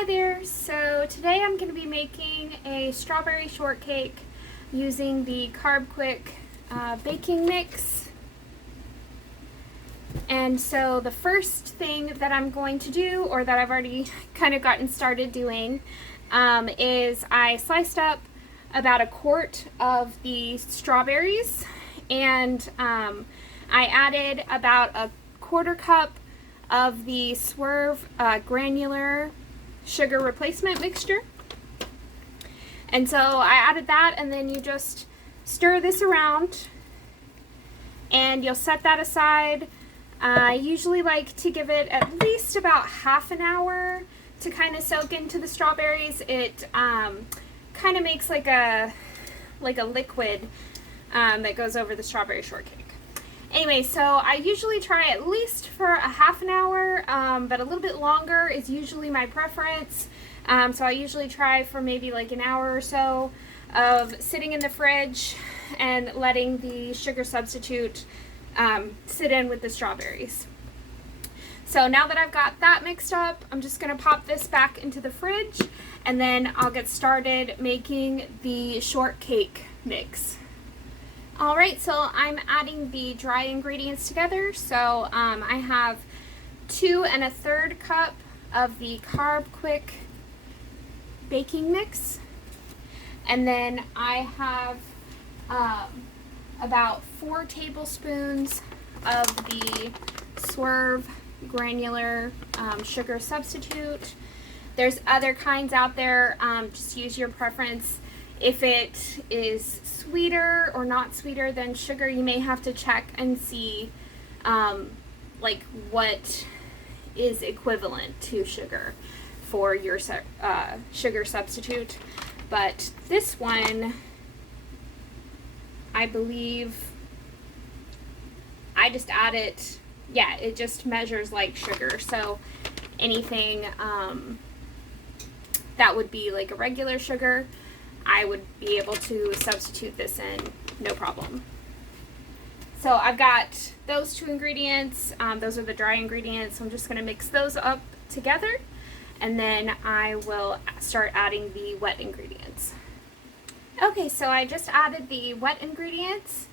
Hi there, so today I'm going to be making a strawberry shortcake using the Carbquik baking mix. And so the first thing that I'm going to do, or that I've already kind of gotten started doing, is I sliced up about a quart of the strawberries, and I added about a quarter cup of the Swerve granular sugar replacement mixture. And so I added that, and then you just stir this around and you'll set that aside. I usually like to give it at least about half an hour to kind of soak into the strawberries. It kind of makes like a liquid that goes over the strawberry shortcake. Anyway, so I usually try at least for a half an hour, but a little bit longer is usually my preference. So I usually try for maybe like an hour or so of sitting in the fridge and letting the sugar substitute sit in with the strawberries. So now that I've got that mixed up, I'm just going to pop this back into the fridge, and then I'll get started making the shortcake mix. Alright, so I'm adding the dry ingredients together. So I have 2 1/3 cup of the Carbquik baking mix, and then I have about 4 tablespoons of the Swerve granular sugar substitute. There's other kinds out there, just use your preference. If it is sweeter or not sweeter than sugar, you may have to check and see like what is equivalent to sugar for your sugar substitute. But this one, I believe I just add it, yeah, it just measures like sugar. So anything that would be like a regular sugar, I would be able to substitute this in, no problem. So I've got those 2 ingredients. Those are the dry ingredients. So I'm just going to mix those up together, and then I will start adding the wet ingredients. Okay, so I just added the wet ingredients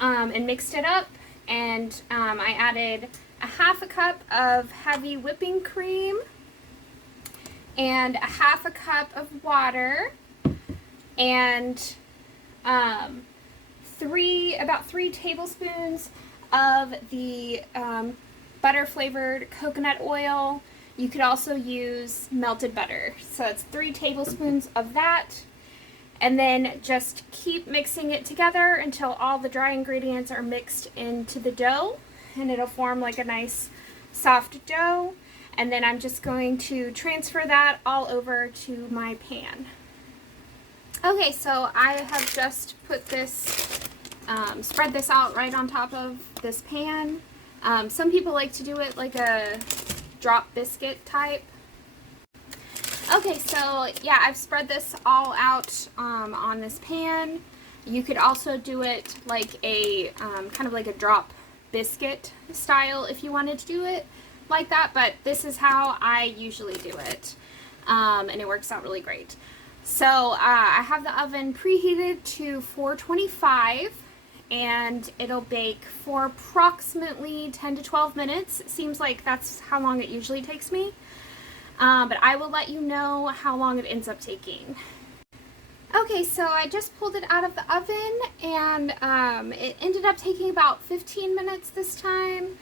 and mixed it up, and I added a half a cup of heavy whipping cream and a half a cup of water, and about 3 tablespoons of the butter flavored coconut oil. You could also use melted butter. So it's 3 tablespoons of that. And then just keep mixing it together until all the dry ingredients are mixed into the dough, and it'll form like a nice soft dough. And then I'm just going to transfer that all over to my pan. Okay, so I have just put this, spread this out right on top of this pan. Some people like to do it like a drop biscuit type. Okay, so yeah, I've spread this all out on this pan. You could also do it like a kind of like a drop biscuit style if you wanted to do it like that, but this is how I usually do it, and it works out really great. So I have the oven preheated to 425, and it'll bake for approximately 10 to 12 minutes. It seems like that's how long it usually takes me, but I will let you know how long it ends up taking. Okay, so I just pulled it out of the oven, and it ended up taking about 15 minutes this time,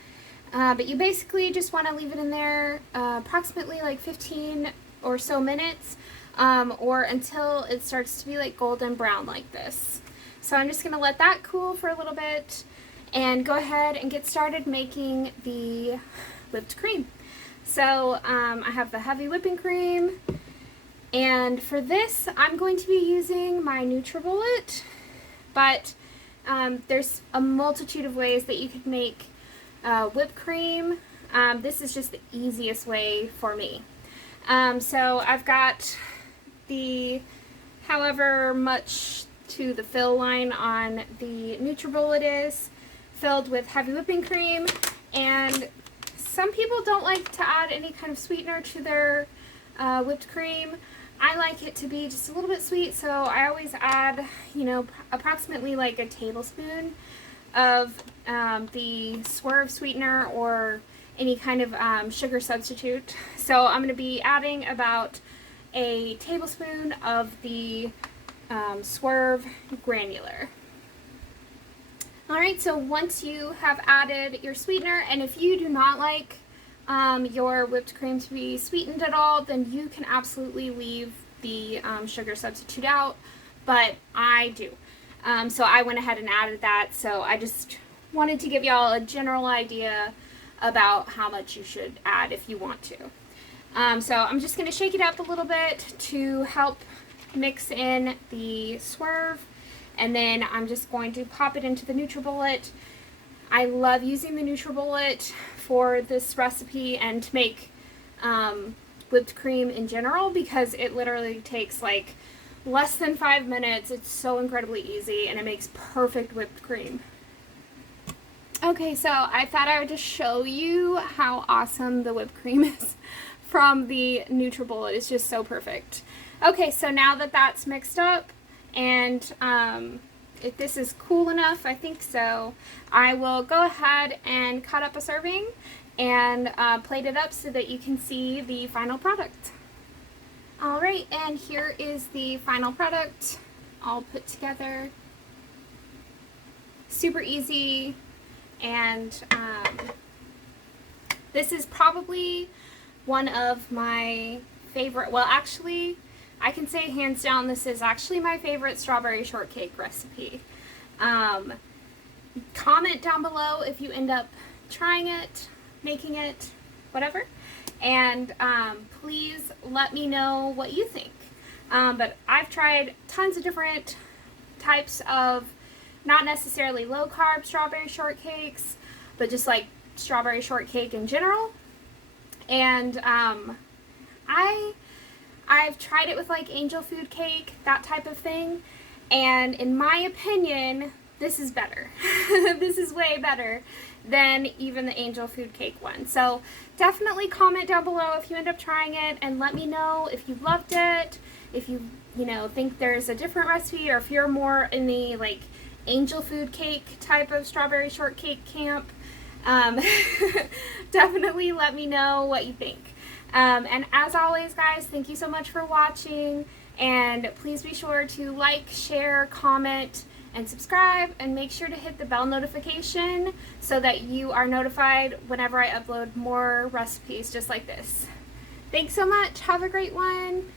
but you basically just want to leave it in there approximately like 15 or so minutes, or until it starts to be like golden brown like this. So I'm just going to let that cool for a little bit and go ahead and get started making the whipped cream. So I have the heavy whipping cream, and for this I'm going to be using my NutriBullet, but there's a multitude of ways that you could make whipped cream. This is just the easiest way for me. So I've got the however much to the fill line on the NutriBullet is filled with heavy whipping cream, and some people don't like to add any kind of sweetener to their whipped cream. I like it to be just a little bit sweet, so I always add, you know, approximately like a tablespoon of the Swerve sweetener or any kind of sugar substitute. So I'm going to be adding about a tablespoon of the Swerve granular. Alright, so once you have added your sweetener, and if you do not like your whipped cream to be sweetened at all, then you can absolutely leave the sugar substitute out, but I do. So I went ahead and added that, so I just wanted to give y'all a general idea about how much you should add if you want to. So I'm just going to shake it up a little bit to help mix in the Swerve, and then I'm just going to pop it into the NutriBullet. I love using the NutriBullet for this recipe and to make whipped cream in general, because it literally takes like less than 5 minutes. It's so incredibly easy and it makes perfect whipped cream. Okay, so I thought I would just show you how awesome the whipped cream is from the NutriBullet. It's just so perfect. Okay, so now that that's mixed up, and if this is cool enough, I think so, I will go ahead and cut up a serving and plate it up so that you can see the final product. Alright, and here is the final product all put together. Super easy, and this is probably one of my favorite, well actually I can say hands down this is actually my favorite strawberry shortcake recipe. Comment down below if you end up trying it, making it, whatever, and please let me know what you think. But I've tried tons of different types of not necessarily low-carb strawberry shortcakes, but just like strawberry shortcake in general, and I've tried it with like angel food cake, that type of thing, and in my opinion, this is better. This is way better than even the angel food cake one. So definitely comment down below if you end up trying it, and let me know if you loved it, if you know, think there's a different recipe, or if you're more in the like angel food cake type of strawberry shortcake camp. Definitely let me know what you think. And as always, guys, thank you so much for watching, and please be sure to like, share, comment, and subscribe, and make sure to hit the bell notification so that you are notified whenever I upload more recipes just like this. Thanks so much. Have a great one.